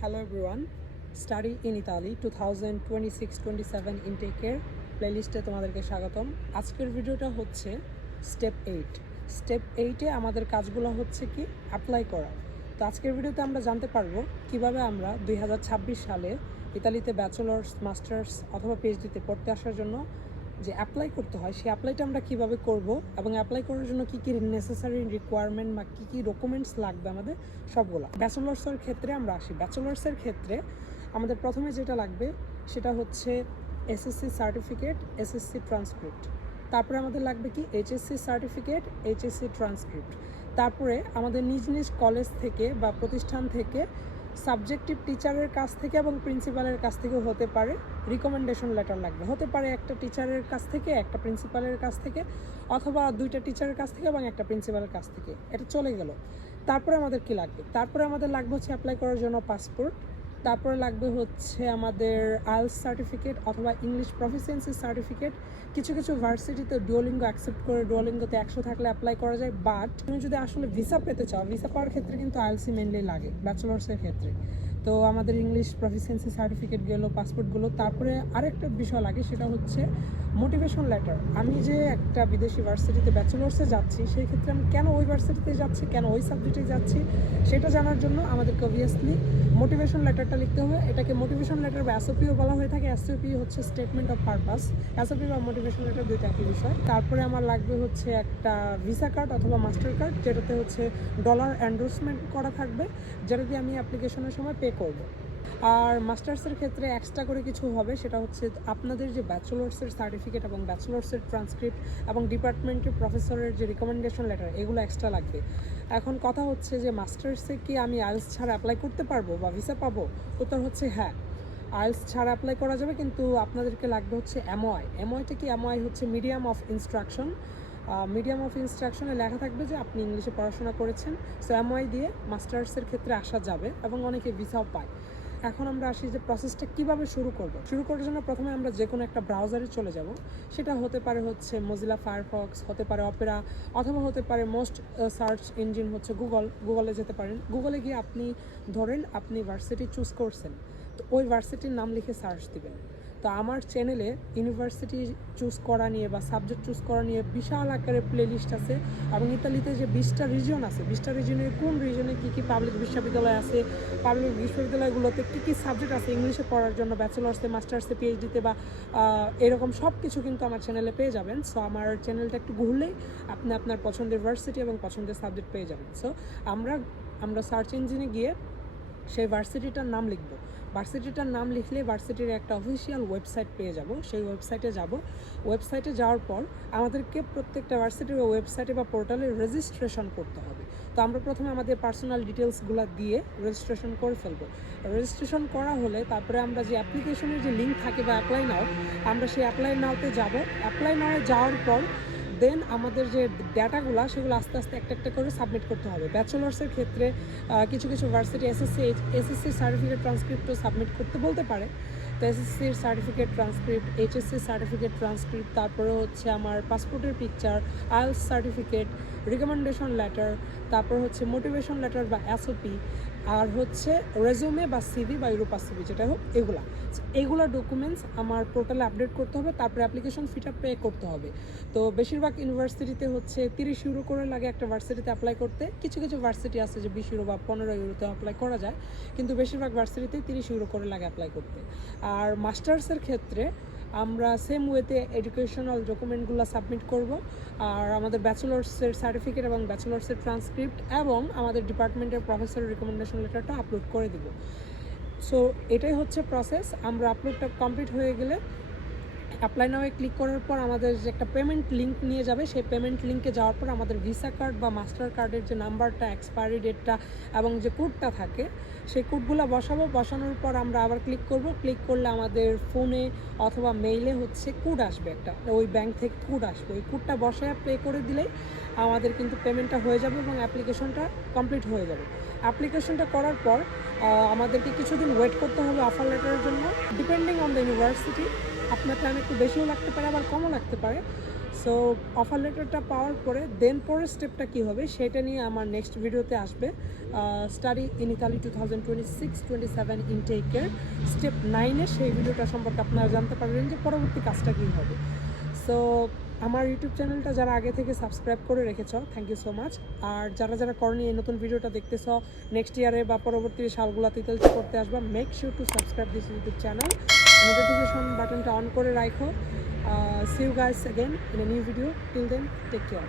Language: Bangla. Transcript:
Hello everyone, Study in Italy 2026-27 ইনটেকের প্লেলিস্টে তোমাদেরকে স্বাগতম। আজকের ভিডিওটা হচ্ছে স্টেপ এইট স্টেপ এইটে আমাদের কাজগুলো হচ্ছে কি? অ্যাপ্লাই করা। তো আজকের ভিডিওতে আমরা জানতে পারব কীভাবে আমরা দুই হাজার ছাব্বিশ সালে ইতালিতে ব্যাচেলার্স মাস্টার্স অথবা পিএইচডিতে পড়তে আসার জন্য যে অ্যাপ্লাই করতে হয়, সেই অ্যাপ্লাইটা আমরা কীভাবে করব এবং অ্যাপ্লাই করার জন্য কি কি নেসেসারি রিকোয়ারমেন্ট বা কী কী ডকুমেন্টস লাগবে আমাদের, সবগুলো। ব্যাচেলার্সের ক্ষেত্রে আমরা আসি। ব্যাচেলার্সের ক্ষেত্রে আমাদের প্রথমে যেটা লাগবে, সেটা হচ্ছে এসএসসি সার্টিফিকেট এসএসসি ট্রান্সক্রিপ্ট তারপরে আমাদের লাগবে কি? এইচএসসি সার্টিফিকেট এইচএসসি ট্রান্সক্রিপ্ট তারপরে আমাদের নিজ নিজ কলেজ থেকে বা প্রতিষ্ঠান থেকে সাবজেক্টিভ টিচারের কাছ থেকে এবং প্রিন্সিপালের কাছ থেকেও হতে পারে। রিকমেন্ডেশন লেটার লাগবে। হতে পারে একটা টিচারের কাছ থেকে, একটা প্রিন্সিপালের কাছ থেকে, অথবা দুইটা টিচারের কাছ থেকে এবং একটা প্রিন্সিপালের কাছ থেকে। এটা চলে গেল। তারপরে আমাদের কি লাগবে? তারপরে আমাদের লাগবে হচ্ছে অ্যাপ্লাই করার জন্য পাসপোর্ট তারপরে লাগবে হচ্ছে আমাদের আইএলস সার্টিফিকেট অথবা ইংলিশ প্রফিসিয়েন্সি সার্টিফিকেট কিছু কিছু ভার্সিটিতে ডুয়োলিঙ্গো অ্যাকসেপ্ট করে ডুয়োলিঙ্গোতে একশো থাকলে অ্যাপ্লাই করা যায়। বাট তুমি যদি আসলে ভিসা পেতে চাও ভিসা পাওয়ার ক্ষেত্রে কিন্তু আইএলসি মেনলি লাগে ব্যাচেলার্সের ক্ষেত্রে। তো আমাদের ইংলিশ প্রফিসিয়েন্সি সার্টিফিকেট গেলো পাসপোর্টগুলো তারপরে আরেকটা বিষয় লাগে, সেটা হচ্ছে মোটিভেশন লেটার আমি যে একটা বিদেশি ভার্সিটিতে ব্যাচেলার্সে যাচ্ছি, সেই ক্ষেত্রে আমি কেন ওই ভার্সিটিতে যাচ্ছি, কেন ওই সাবজেক্টে যাচ্ছি, সেটা জানার জন্য আমাদেরকে অবভিয়াসলি মোটিভেশন লেটারটা লিখতে হবে। এটাকে মোটিভেশন লেটার বা এসওপিও বলা হয়ে থাকে। এসওপি হচ্ছে স্টেটমেন্ট অফ পারপাস এসওপি বা মোটিভেশন লেটার দুইটা একই বিষয়। তারপরে আমার লাগবে হচ্ছে একটা ভিসা কার্ড অথবা মাস্টার কার্ড যেটাতে হচ্ছে ডলার অ্যান্ডোর্সমেন্ট করা থাকবে। যেটা দিয়ে আমি অ্যাপ্লিকেশনের সময় পে করব। আর মাস্টার্সের ক্ষেত্রে এক্সট্রা করে কিছু হবে, সেটা হচ্ছে আপনাদের যে ব্যাচেলার্সের সার্টিফিকেট এবং ব্যাচেলার্সের ট্রান্সক্রিপ্ট এবং ডিপার্টমেন্টের প্রফেসরের যে রিকমেন্ডেশন লেটার এগুলো এক্সট্রা লাগবে। এখন কথা হচ্ছে যে মাস্টার্সে কি আমি আইএলস ছাড়া অ্যাপ্লাই করতে পারব বা ভিসা পাবো? উত্তর হচ্ছে হ্যাঁ। আইএলস ছাড়া অ্যাপ্লাই করা যাবে, কিন্তু আপনাদেরকে লাগবে হচ্ছে এমওআই এমওআইটা কি? এমওআই হচ্ছে medium of instruction medium of ইনস্ট্রাকশনে লেখা থাকবে যে আপনি ইংলিশে পড়াশোনা করেছেন সো এমওআই দিয়ে মাস্টার্সের ক্ষেত্রে আসা যাবে এবং অনেকে ভিসাও পায়। এখন আমরা আসি যে প্রসেসটা কীভাবে শুরু করব। শুরু করার জন্য প্রথমে আমরা যে কোনো একটা ব্রাউজারে চলে যাব। সেটা হতে পারে হচ্ছে মজিলা ফায়ারফক্স হতে পারে অপেরা অথবা হতে পারে মোস্ট সার্চ ইঞ্জিন হচ্ছে গুগল গুগলে যেতে পারেন। গুগলে গিয়ে আপনি, ধরেন আপনি ভার্সিটি চুজ করছেন, তো ওই ভার্সিটির নাম লিখে সার্চ দিবেন। তো আমার চ্যানেলে ইউনিভার্সিটি চুজ করা নিয়ে বা সাবজেক্ট চুজ করা নিয়ে বিশাল আকারের প্লেলিস্ট আছে। এবং ইতালিতে যে বিশটা রিজন আছে, বিশটা রিজনের কোন রিজনে কী কী পাবলিক বিশ্ববিদ্যালয় আছে পাবলিক বিশ্ববিদ্যালয়গুলোতে কী কী সাবজেক্ট আছে ইংলিশে পড়ার জন্য ব্যাচেলার্সে মাস্টার্সে পিএইচডিতে বা এরকম সব কিছু কিন্তু আমার চ্যানেলে পেয়ে যাবেন। সো আমার চ্যানেলটা একটু ঘুরলেই আপনি আপনার পছন্দের ভার্সিটি এবং পছন্দের সাবজেক্ট পেয়ে যাবেন। সো আমরা আমরা সার্চ ইঞ্জিনে গিয়ে সেই ভার্সিটিটার নাম লিখব। ভার্সিটিটার নাম লিখলে ভার্সিটির একটা অফিসিয়াল ওয়েবসাইট পেয়ে যাব। সেই ওয়েবসাইটে যাব। ওয়েবসাইটে যাওয়ার পর আমাদেরকে প্রত্যেকটা ভার্সিটির ওয়েবসাইটে বা পোর্টালে রেজিস্ট্রেশন করতে হবে। তো আমরা প্রথমে আমাদের পার্সোনাল ডিটেলসগুলো দিয়ে রেজিস্ট্রেশন করে ফেলব। রেজিস্ট্রেশন করা হলে তারপরে আমরা যে অ্যাপ্লিকেশনের যে লিঙ্ক থাকে বা অ্যাপ্লাই নাও আমরা সেই অ্যাপ্লাই নাওতে যাব। অ্যাপ্লাই নাওয়ে যাওয়ার পর দেন আমাদের যে ডাটাগুলো সেগুলো আস্তে আস্তে একটা একটা করে সাবমিট করতে হবে। ব্যাচেলার্সের ক্ষেত্রে কিছু কিছু ভার্সিটি এসএসসি এসএসসি সার্টিফিকেট ট্রান্সক্রিপ্টও সাবমিট করতে বলতে পারে। তো এসএসসির certificate transcript HSC certificate transcript তারপরে হচ্ছে আমার পাসপোর্টের picture IELTS certificate recommendation letter তারপর হচ্ছে মোটিভেশন লেটার বা এসওপি আর হচ্ছে রেজুমে বা সিভি বা ইউরোপা সিভি যেটা হোক, এগুলা। এগুলা ডকুমেন্টস আমার পোর্টালে আপডেট করতে হবে, তারপরে অ্যাপ্লিকেশন ফিটা পে করতে হবে। তো বেশিরভাগ ইউনিভার্সিটিতে হচ্ছে তিরিশ ইউরো করে লাগে একটা ভার্সিটিতে অ্যাপ্লাই করতে। কিছু কিছু ভার্সিটি আছে যে বিশ ইউরো বা পনেরো ইউরোতে অ্যাপ্লাই করা যায়, কিন্তু বেশিরভাগ ভার্সিটিতে তিরিশ ইউরো করে লাগে অ্যাপ্লাই করতে। আর মাস্টার্সের ক্ষেত্রে আমরা সেম ওয়েতে এডুকেশনাল ডকুমেন্টগুলো সাবমিট করব, আর আমাদের ব্যাচেলার্সের সার্টিফিকেট এবং ব্যাচেলার্সের ট্রান্সক্রিপ্ট এবং আমাদের ডিপার্টমেন্টের প্রফেসরের রিকমেন্ডেশন লেটারটা আপলোড করে দেবো। সো এটাই হচ্ছে প্রসেস আমরা আপলোডটা কমপ্লিট হয়ে গেলে অ্যাপ্লাই নামে ক্লিক করার পর আমাদের যে একটা পেমেন্ট লিঙ্ক নিয়ে যাবে, সেই পেমেন্ট লিঙ্কে যাওয়ার পর আমাদের ভিসা কার্ড বা মাস্টার কার্ডের যে নাম্বারটা এক্সপায়ারি ডেটটা এবং যে কোডটা থাকে, সেই কোডগুলো বসাবো। বসানোর পর আমরা আবার ক্লিক করব। ক্লিক করলে আমাদের ফোনে অথবা মেইলে হচ্ছে কোড আসবে একটা। ওই ব্যাংক থেকে কোড আসবে। ওই কোডটা বসায় পে করে দিলেই আমাদের কিন্তু পেমেন্টটা হয়ে যাবে এবং অ্যাপ্লিকেশনটা কমপ্লিট হয়ে যাবে। অ্যাপ্লিকেশনটা করার পর আমাদেরকে কিছুদিন ওয়েট করতে হবে অফার লেটারের জন্য। ডিপেন্ডিং অন দ্য ইউনিভার্সিটি আপনার টাইম একটু বেশিও লাগতে পারে, আবার কমও লাগতে পারে। সো অফার লেটারটা পাওয়ার পরে দেন পরের স্টেপটা কী হবে, সেটা নিয়ে আমার নেক্সট ভিডিওতে আসবে। Study in Italy two thousand twenty six twenty seven ইনটেকের step নাইনে সেই ভিডিওটা সম্পর্কে আপনারা জানতে পারবেন যে পরবর্তী কাজটা কী হবে। সো আমার ইউটিউব চ্যানেলটা যারা আগে থেকে সাবস্ক্রাইব করে রেখেছ থ্যাংক ইউ সো মাচ আর যারা যারা করনি এই নতুন ভিডিওটা দেখতেছ নেক্সট ইয়ারে বা পরবর্তী সালগুলোতে করতে আসবা make sure to subscribe this YouTube channel notification বাটনটা অন করে রাখো see you guys again in a new video till then take care